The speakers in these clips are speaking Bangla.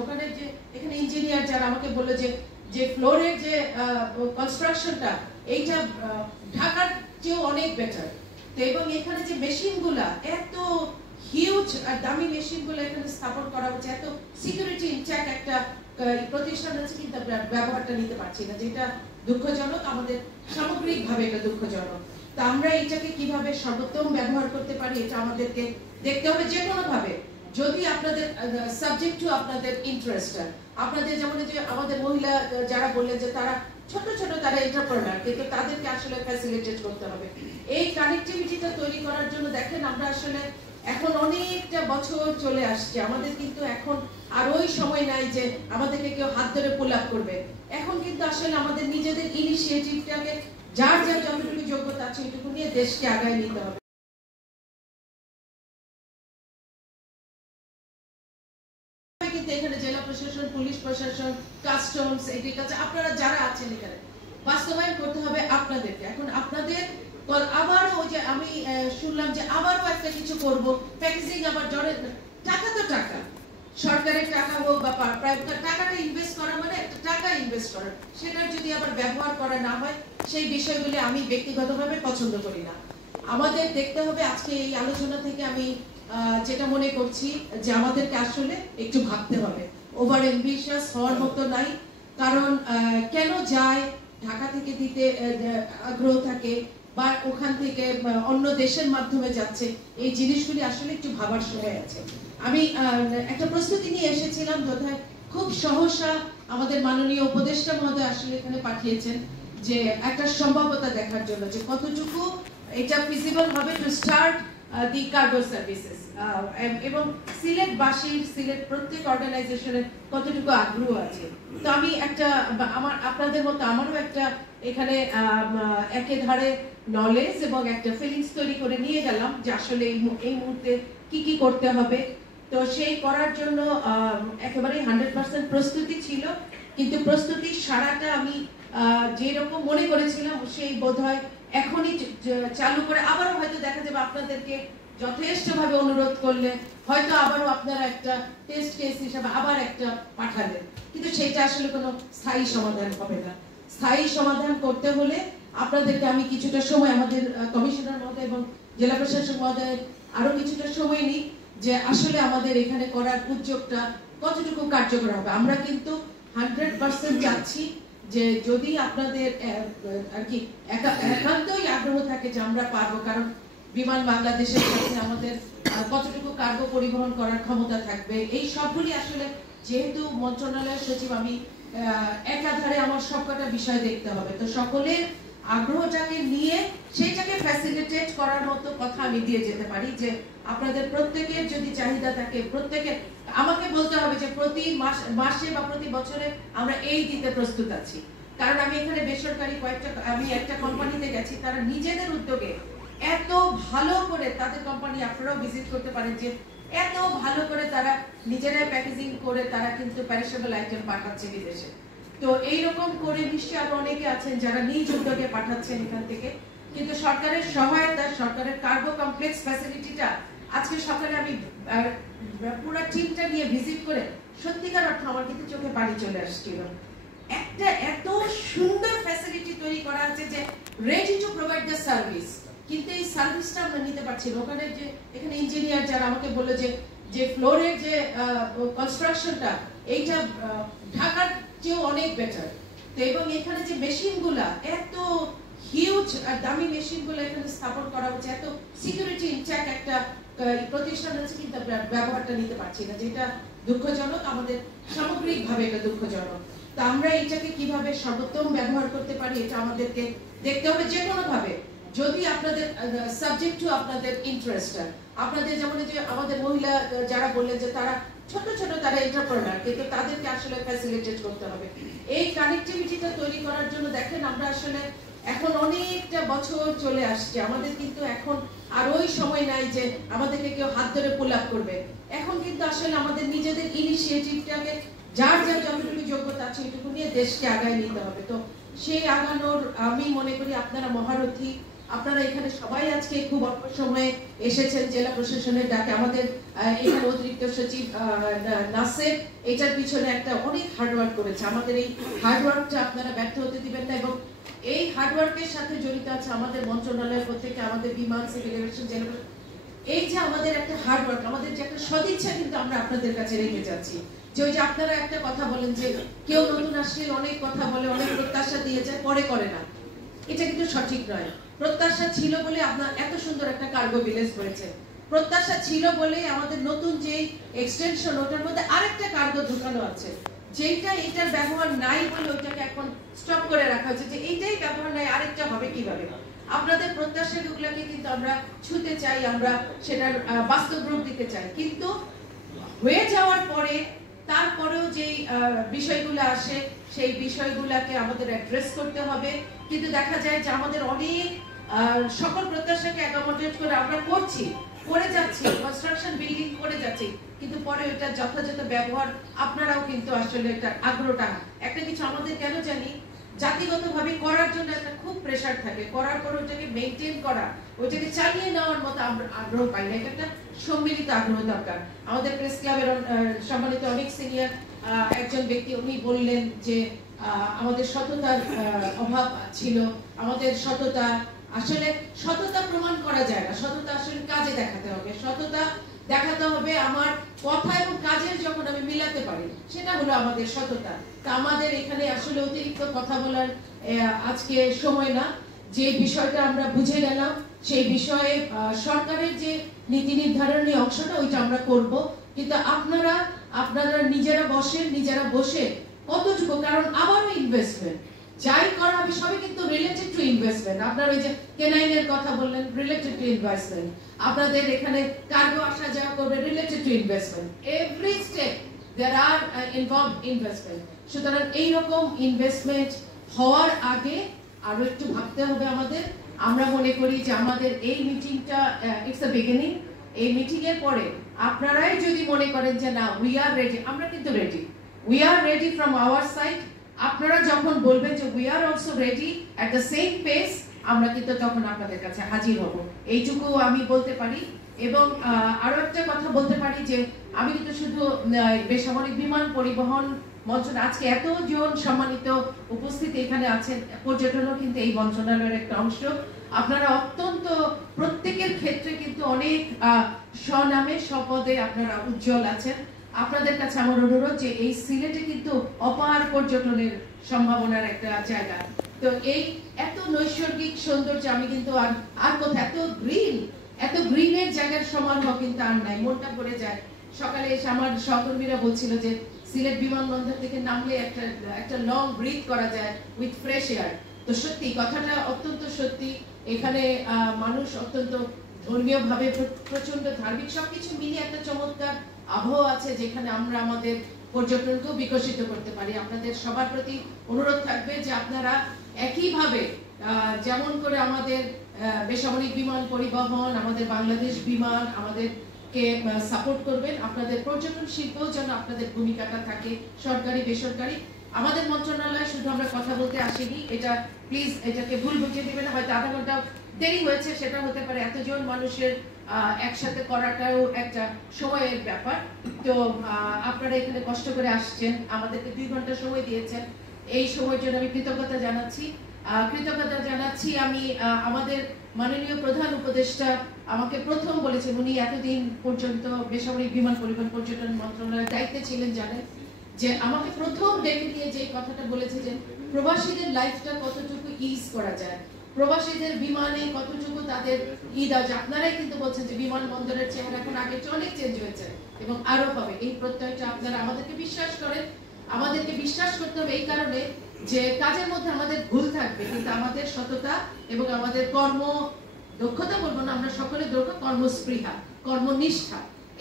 ওখানে যে এখানে ইঞ্জিনিয়ার যারা আমাকে বললো যে ফ্লোরের যে কনস্ট্রাকশনটা এইটা ঢাকার চেয়েও অনেক বেটার। তো এবং এখানে যে মেশিনগুলা এত হিউজ আর দামি মেশিনগুলো এখানে স্থাপন করা হচ্ছে, এত সিকিউরিটি ইনট্যাক একটা প্রতিষ্ঠান আছে, কিন্তু ব্যবহারটা নিতে পারছি না, যেটা দুঃখজনক। আমাদের সামগ্রিকভাবে এটা দুঃখজনক। তো আমরা এটাকে কিভাবে সর্বোত্তম ব্যবহার করতে পারি এটা আমাদেরকে দেখতে হবে যে কোনো ভাবে। যদি আপনাদের সাবজেক্ট টু আপনাদের ইন্টারেস্ট, আপনাদের যেমন যে আমাদের মহিলা যারা বললেন যে তারা ছোট ছোট তারা এন্টারপ্রেনার, কিন্তু তাদেরকে আসলে ফ্যাসিলিটেট করতে হবে। এই কানেক্টিভিটিটা তৈরি করার জন্য দেখেন আমরা আসলে এখন অনেকটা বছর চলে আসছে, আমাদের কিন্তু এখন আর ওই সময় নাই যে আমাদেরকে কেউ হাত ধরে পুল আপ করবে। এখন কিন্তু আসলে আমাদের নিজেদের ইনিশিয়েটিভটাকে যার যার যতটুকু যোগ্যতা আছে এটুকু নিয়ে দেশকে আগায় নিতে হবে। কিন্তু এখানে জেলা প্রশাসন, পুলিশ প্রশাসন, কাস্টমস, এগ্রিকালচার, আপনারা যারা আছেন এখানে বাস্তবায়ন করতে হবে আপনাদেরকে। এখন আপনাদের আবারও ওই যে আমি শুনলাম যে আবারও একটা কিছু করব, প্যাকেজিং আবার জড়ে, টাকা তো টাকা, সরকারের টাকা হোক বা প্রাইভেট, টাকাটা ইনভেস্ট করা মানে একটা টাকা ইনভেস্ট করা, সেটা যদি আবার ব্যবহার করা না হয় সেই বিষয়গুলি আমি ব্যক্তিগতভাবে পছন্দ করি না। আমাদের দেখতে হবে আজকে এই আলোচনা থেকে আমি যেটা মনে করছি যে আমাদেরকে আসলে একটু ভাবতে হবে, ওভার অ্যাম্বিশিয়াস হওয়ার মতো নাই। কারণ কেন যায় ঢাকা থেকে দিতে আগ্রহ থাকে বা ওখান থেকে অন্য দেশের মাধ্যমে যাচ্ছে, এই জিনিসগুলি আসলে একটু ভাবার সময় আছে। আমি একটা প্রস্তুতি নিয়ে এসেছিলাম, বোধহয় খুব সহসা আমাদের মাননীয় উপদেষ্টা মহোদয় আসলে এখানে পাঠিয়েছেন যে একটা সম্ভাব্যতা দেখার জন্য যে কতটুকু এটা ফিজিবল হবে to start the cargo services, এবং সিলেটবাসীর, সিলেট প্রত্যেক অর্গানাইজেশনের কতটুকু আগ্রহ আছে। তো আমি একটা আপনাদের মতো আমারও একটা এখানে একেধারে নলেজ এবং একটা ফিলিংস তৈরি করে নিয়ে গেলাম যে আসলে এই মুহূর্তে কি কি করতে হবে। তো সেই করার জন্য একেবারে 100% প্রস্তুতি ছিল, কিন্তু প্রস্তুতির সারাটা আমি যেরকম মনে করেছিলাম সেই বোধহয় এখনই চালু করে আবারও হয়তো দেখা যাবে আপনাদেরকে যথেষ্টভাবে অনুরোধ করলে হয়তো আবারও আপনারা একটা টেস্ট কেস হিসাবে আবার একটা পাঠাবেন, কিন্তু সেটা আসলে কোনো স্থায়ী সমাধান হবে না। স্থায়ী সমাধান করতে হলে আপনাদেরকে আমি কিছুটা সময়, আমাদের কমিশনার মহোদয় এবং জেলা প্রশাসক মহোদয় আরো কিছুটা সময় নিই যে আসলে আমাদের এখানে করার উদ্যোগটা কতটুকু কার্যকর হবে। আমরা কিন্তু 100% যাচ্ছি যে যদি আপনাদের আর কি একান্তই আগ্রহ থাকে যে আমরা পারবো, কারণ বিমান বাংলাদেশের সাথে আমাদের কতটুকু কার্গো পরিবহন করার ক্ষমতা থাকবে, এই সবগুলি আসলে যেহেতু মন্ত্রণালয়ের সচিব আমি একাধারে আমার সবকটা বিষয় দেখতে হবে। তো সকলের আগ্রহটাকে নিয়ে সেটাকে ফ্যাসিলিটেট করার মতো কথা আমি দিয়ে যেতে পারি যে আপনাদের প্রত্যেকের যদি চাহিদা থাকে, প্রত্যেকের আমাকে বলতে হবে যে প্রতি মাসে বা প্রতি বছরে আমরা এই দিতে প্রস্তুত আছি। কারণ আমি এখানে বেসরকারি আমি একটা কোম্পানিতে গেছি, তারা নিজেদের উদ্যোগে এত ভালো করে, তাদের কোম্পানি আপনারাও ভিজিট করতে পারেন, যে এত ভালো করে তারা নিজেরাই প্যাকেজিং করে তারা কিন্তু পেরিশেবল আইটেম পাঠাচ্ছে বিদেশে। তো এইরকম করে নিশ্চয়ই আরো অনেকে আছেন যারা নিজ উদ্যোগে পাঠাচ্ছেন এখান থেকে, কিন্তু সরকারের সহায়তা, সরকারের কার্গো কমপ্লেক্স ফ্যাসিলিটিটা আজকে সকালে আমি পুরো টিমটা নিয়ে ভিজিট করে সত্যিকার অর্থ আমার কিন্তু চোখে পানি চলে আসছিল। একটা এত সুন্দর ফ্যাসিলিটি তৈরি করা আছে যে ready to provide the service, কিন্তু এই সার্ভিসটা আমরা নিতে পারছি না। ওখানে যে এখানে ইঞ্জিনিয়ার যারা আমাকে বললো যে ফ্লোরের যে কনস্ট্রাকশনটা এইটা ঢাকার চেয়েও অনেক বেটার। তো এবং এখানে যে মেশিনগুলা এত হিউজ আর দামি মেশিনগুলো এখানে স্থাপন করা হচ্ছে, এত সিকিউরিটি ইনট্যাক একটা প্রতিষ্ঠান আছে, কিন্তু ব্যবহারটা নিতে পারছি না, যেটা দুঃখজনক। আমাদের সামগ্রিকভাবে এটা দুঃখজনক। তো আমরা এটাকে কিভাবে সর্বোত্তম ব্যবহার করতে পারি এটা আমাদেরকে দেখতে হবে যে কোনো ভাবে। যদি আপনাদের সাবজেক্ট টু আপনাদের ইন্টারেস্ট, আপনাদের যেমন যে আমাদের মহিলা যারা বললেন যে তারা ছোট ছোট তারা এন্টারপ্রেনার, কিন্তু তাদেরকে আসলে ফ্যাসিলিটেট করতে হবে। এই কানেক্টিভিটিটা তৈরি করার জন্য দেখেন আমরা আসলে এখন অনেকটা বছর চলে আসছে, আমাদের কিন্তু এখন আর ওই সময় নাই যে আমাদেরকে কেউ হাত ধরে পুল আপ করবে। এখন কিন্তু আসলে আমাদের নিজেদের ইনিশিয়েটিভটাকে যার যার যতটুকু যোগ্যতা আছে এটুকু নিয়ে দেশকে আগায় নিতে হবে। তো সেই আগানোর আমি মনে করি আপনারা মহারথী, আপনারা এখানে সবাই আজকে খুব অল্প সময়ে এসেছেন জেলা প্রশাসনের ডাকে। আমাদের এখানে অতিরিক্ত সচিব নাসের এটার পিছনে একটা অনেক হার্ডওয়ার্ক করেছে। আমাদের এই হার্ডওয়ার্কটা আপনারা ব্যর্থ হতে দিবেন না, এবং এই হার্ডওয়ার্কের সাথে জড়িত আছে আমাদের মন্ত্রণালয়ের প্রত্যেকে, আমাদের বিমান, সিভিল এভিয়েশন, জেলা। এই যে আমাদের একটা হার্ডওয়ার্ক, আমাদের যে একটা সদিচ্ছা কিন্তু আমরা আপনাদের কাছে রেখে যাচ্ছি। যে ওই যে আপনারা একটা কথা বলেন যে কেউ নতুন আসলে অনেক কথা বলে, অনেক প্রত্যাশা দিয়ে যায়, পরে করে না, এটা কিন্তু সঠিক নয়। প্রত্যাশা ছিল বলে আপনার এত সুন্দর একটা কার্গো ভিলেজ করেছে, প্রত্যাশা ছিল বলে আমাদের নতুন যে এক্সটেনশন, ওটার মধ্যে আরেকটা কার্গো ঢুকানো আছে, যেটা এটার ব্যবহার নাই বলে ওইটাকে এখন স্টপ করে রাখা হচ্ছে, যে এইটাই ব্যবহার নাই, আরেকটা হবে কিভাবে। আপনাদের প্রত্যাশাগুলোকে কিন্তু আমরা ছুঁতে চাই, আমরা সেটার বাস্তব রূপ দিতে চাই, কিন্তু হয়ে যাওয়ার পরে তারপরেও যে বিষয়গুলো আসে সেই বিষয়গুলোকে আমাদের অ্যাড্রেস করতে হবে। কিন্তু দেখা যায় যে আমাদের অনেক সকল প্রত্যাশাকে অ্যাকোমোডেট করে আমরা করে যাচ্ছি, কনস্ট্রাকশন বিল্ডিং করে যাচ্ছি, কিন্তু পরে এটা যথাযথ ব্যবহার আপনারাও কিন্তু আসলে একটা আগ্রহটা একটা কিছু আমাদের কেন জানি জাতিগতভাবে করার জন্য একটা খুব প্রেসার থাকে, করার পর ওটাকে মেইনটেইন করা, ওইটাকে চালিয়ে নেওয়ার মতো আগ্রহ পাই না। এটা একটা সম্মিলিত আগ্রহ দরকার। আমাদের প্রেস ক্লাবের সম্মানিত অনেক সিনিয়র একজন ব্যক্তি উনি বললেন যে আমাদের সততার অভাব ছিল, আমাদের সততা আসলে সততা প্রমাণ করা যায় না, সততা আসলে কাজে দেখাতে হবে, সততা দেখাতে হবে আমার কথা এবং কাজের যখন আমি মিলাতে পারি, সেটা হলো আমাদের সততা। তা আমাদের এখানে আসলে অতিরিক্ত কথা বলার আজকে সময় না। যে বিষয়টা আমরা বুঝে গেলাম সেই বিষয়ে সরকারের যে নীতি নির্ধারণী অংশটা ওইটা আমরা করব, কিন্তু আপনারা নিজেরা বসে কতটুকু, কারণ আবারও ইনভেস্টমেন্ট যাই করা হবে সবই কিন্তু রিলেটেড টু ইনভেস্টমেন্ট। আপনারা ওই যে কেনাইনের কথা বললেন, রিলেটেড টু ইনভেস্টমেন্ট। আপনাদের এখানে কার্গো আসা যাওয়া করবে, related to investment. Every step there are involve investment. সুতরাং এইরকম ইনভেস্টমেন্ট হওয়ার আগে আরো একটু ভাবতে হবে আমাদের। আমরা মনে করি যে আমাদের এই মিটিংটা ইটস আ বিগিনিং। এই মিটিং এর পরে আপনারাই যদি মনে করেন যে না উই আর রেডি, আমরা কিন্তু ready, we are ready from our side. আপনারা যখন বলবেন যে we are also ready at the same pace, আমরা কিন্তু তখন আপনাদের কাছে হাজির হব, এইটুকু আমি বলতে পারি। এবং আরো একটা কথা বলতে পারি যে আমি কিন্তু শুধু বেসামরিক বিমান পরিবহন মন্ত্রণালয়, আজকে এতজন সম্মানিত উপস্থিতি এখানে আছেন, পর্যটনও কিন্তু এই মন্ত্রণালয়ের একটা অংশ। আপনারা অত্যন্ত প্রত্যেকের ক্ষেত্রে কিন্তু অনেক স্বনামে স্বপদে আপনারা উজ্জ্বল আছেন। আপনাদের কাছে আমার অনুরোধ যে এই সিলেটে কিন্তু অপার পর্যটনের সম্ভাবনার একটা জায়গা। তো এই এত নৈসর্গিক সৌন্দর্য আমি কিন্তু আর কোথাও এত গ্রিনের জায়গার সমান কিন্তু আর নাই, মনটা ভরে যায়। সকালে এসে আমার সহকর্মীরা বলছিল যে সিলেট বিমানবন্দর থেকে নামলে একটা লং ব্রিথ করা যায় উইথ ফ্রেশ এয়ার। তো সত্যি কথাটা অত্যন্ত সত্যি। এখানে মানুষ অত্যন্ত ধর্মীয় ভাবে প্রচন্ড ধার্মিক, সবকিছু মিলিয়ে একটা চমৎকার আবহাওয়া আছে, যেখানে আমরা আমাদের পর্যটনকেও বিকশিত করতে পারি। আপনাদের সবার প্রতি অনুরোধ থাকবে যে আপনারা একইভাবে যেমন করে আমাদের বেসামরিক বিমান পরিবহন, আমাদের বাংলাদেশ বিমান আমাদেরকে সাপোর্ট করবেন, আপনাদের পর্যটন শিল্পেও যেন আপনাদের ভূমিকাটা থাকে, সরকারি বেসরকারি। আমাদের মন্ত্রণালয় শুধু আমরা কথা বলতে আসিনি, এটা প্লিজ এটাকে ভুল বুঝিয়ে দিবেন। হয়তো আধা ঘন্টা দেরি হয়েছে, সেটা হতে পারে, এতজন মানুষের একসাথে করাটাও একটা সময়ের ব্যাপার। তো আপনারা এখানে কষ্ট করে আসছেন, আমাদেরকে 2 ঘন্টা সময় দিয়েছেন, এই সময়ের জন্য আমি কৃতজ্ঞতা জানাচ্ছি। আমি আমাদের মাননীয় প্রধান উপদেষ্টা আমাকে প্রথম বলেছেন, উনি এতদিন পর্যন্ত বেসামরিক বিমান পরিবহন পর্যটন মন্ত্রণালয়ের দায়িত্বে ছিলেন, জানেন যে আমাকে প্রথম ডেকে নিয়ে যে কথাটা বলেছে যে প্রবাসীদের লাইফটা কতটুকু ইজ করা যায়, প্রবাসীদের বিমানে কতটুকু তাদের আছে। আপনারাই কিন্তু বলছেন যে বিমানবন্দরের চেহারা এখন আগে অনেক চেঞ্জ হয়েছে এবং আরো হবে। এই প্রত্যয়টা আপনারা আমাদেরকে বিশ্বাস করেন। আমাদেরকে বিশ্বাস করতে হবে এই কারণে যে কাজের মধ্যে আমাদের ভুল থাকবে, কিন্তু আমাদের সততা এবং আমাদের কর্ম দক্ষতা বলবো না, আমরা সকলে দক্ষ, কর্মস্পৃহা, কর্মনিষ্ঠা,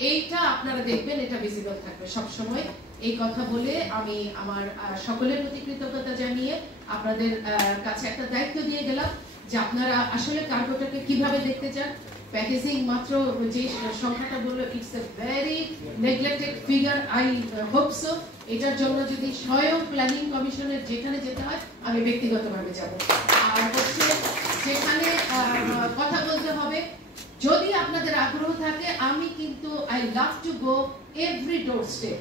এইটা আপনারা দেখবেন, এটা ভিজিবল থাকবে সব সময়। এই কথা বলে আমি আমার সকলের প্রতি কৃতজ্ঞতা জানিয়ে আপনাদের কাছে একটা দায়িত্ব দিয়ে গেলাম যে আপনারা আসলে কার্গোটাকে কিভাবে দেখতে চান। প্যাকেজিং মাত্র যে সংখ্যাটা বললো, it's a very neglected figure, I hope so. এটার জন্য যদি স্বয়ং প্ল্যানিং কমিশনের যেখানে যেতে হয় আমি ব্যক্তিগতভাবে যাব। আর হচ্ছে সেখানে কথা বলতে হবে। যদি আপনাদের আগ্রহ থাকে, আমি কিন্তু I love to go every door step.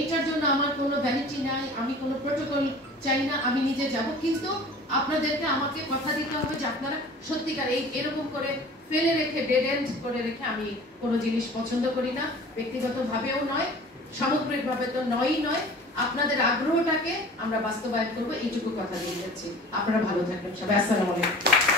এটার জন্য আমার কোনো ভ্যানিটি নাই, আমি কোনো প্রোটোকল চাই না, আমি নিজে যাব। কিন্তু আপনাদেরকে আমাকে কথা দিতে হবে যে আপনারা সত্যিকার এরকম করে ফেলে রেখে, ডেড এন্ড করে রেখে আমি কোনো জিনিস পছন্দ করি না, ব্যক্তিগতভাবেও নয়, সামগ্রিকভাবে তো নয়ই নয়। আপনাদের আগ্রহটাকে আমরা বাস্তবায়ন করবো, এইটুকু কথা দিয়ে যাচ্ছি। আপনারা ভালো থাকবেন সবাই। আসসালামু আলাইকুম।